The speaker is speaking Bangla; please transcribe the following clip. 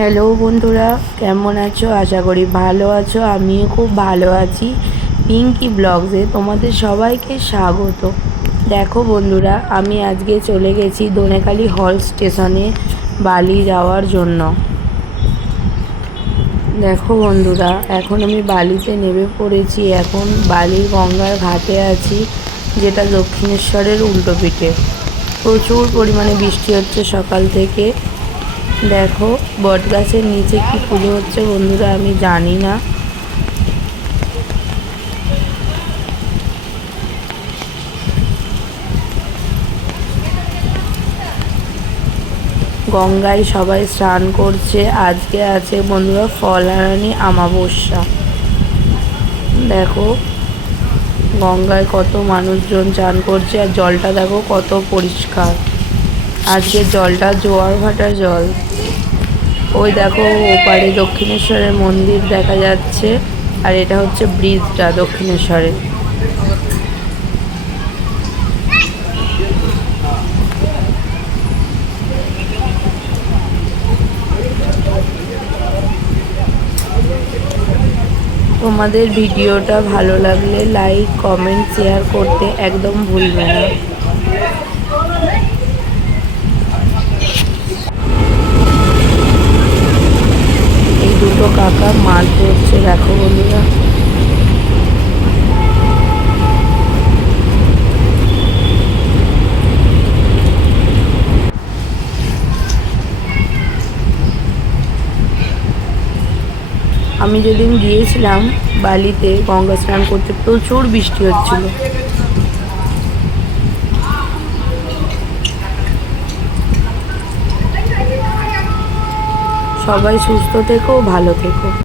হ্যালো বন্ধুরা, কেমন আছো? আশা করি ভালো আছো। আমিও খুব ভালো আছি। পিঙ্কি ব্লগসে তোমাদের সবাইকে স্বাগত। দেখো বন্ধুরা, আমি আজকে চলে গেছি দোনেখালি হল স্টেশনে বালি যাওয়ার জন্য। দেখো বন্ধুরা, এখন আমি বালিতে নেমে পড়েছি। এখন বালির গঙ্গার ঘাটে আছি, যেটা দক্ষিণেশ্বরের উল্টো পিঠে। প্রচুর পরিমাণে বৃষ্টি হচ্ছে সকাল থেকে। দেখো বটগাছের নিচে কি পুজো হচ্ছে বন্ধুরা, আমি জানি না। গঙ্গায় সবাই স্নান করছে। আজকে আছে বন্ধুরা ফলহারানি আমাবস্যা। দেখো গঙ্গায় কত মানুষজন চান করছে, আর জলটা দেখো কত পরিষ্কার। আজকে জলটা জোয়ার ভাটার জল। ওই দেখো ওপারে দক্ষিণেশ্বরের মন্দির দেখা যাচ্ছে, আর এটা হচ্ছে ব্রিজটা দক্ষিণেশ্বরে। তোমাদের ভিডিওটা ভালো লাগলে লাইক, কমেন্ট, শেয়ার করতে একদম ভুলবে না। এই দুটো কাকা মাছ ধরছে, দেখো বন্ধুরা। আমি যেদিন গিয়েছিলাম বালিতে গঙ্গা স্নান করতে, প্রচুর বৃষ্টি হচ্ছিল। সবাই সুস্থ থেকো, ভালো থেকো।